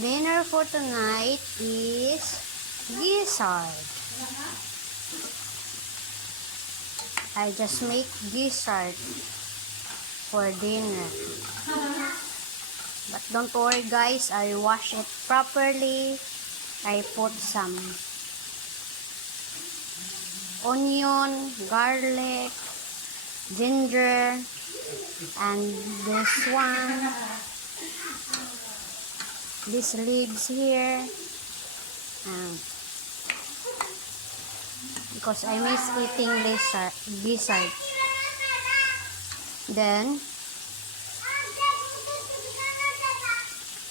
dinner for tonight is gizzard. I just make gizzard for dinner. But don't worry guys, I wash it properly. I put some onion, garlic, ginger, and these leaves here, because I miss eating gizzard. Then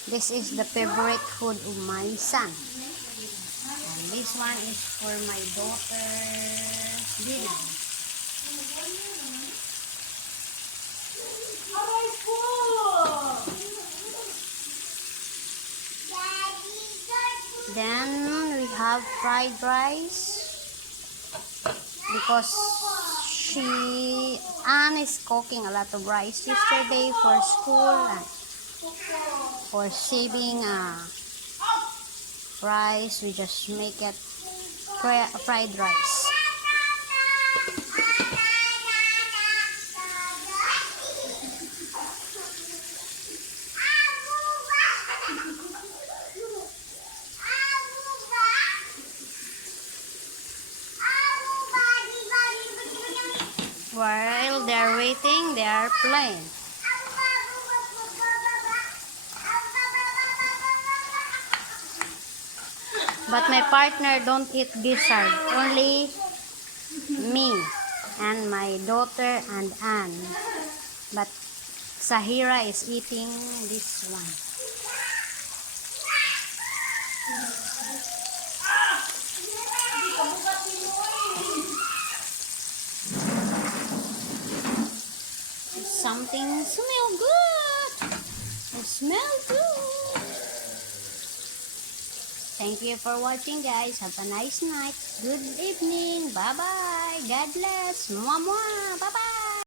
this is the favorite food of my son, and this one is for my daughter Dina. Then we have fried rice because Anne is cooking a lot of rice yesterday for school and for saving rice. We just make it fried rice. While they're waiting, they are playing. But my partner don't eat gizzard. Only me and my daughter and Anne. But Zahira is eating this one. Something smell good. It smells good. Thank you for watching guys. Have a nice night. Good evening. Bye bye. God bless. Mwah mwah. Bye bye.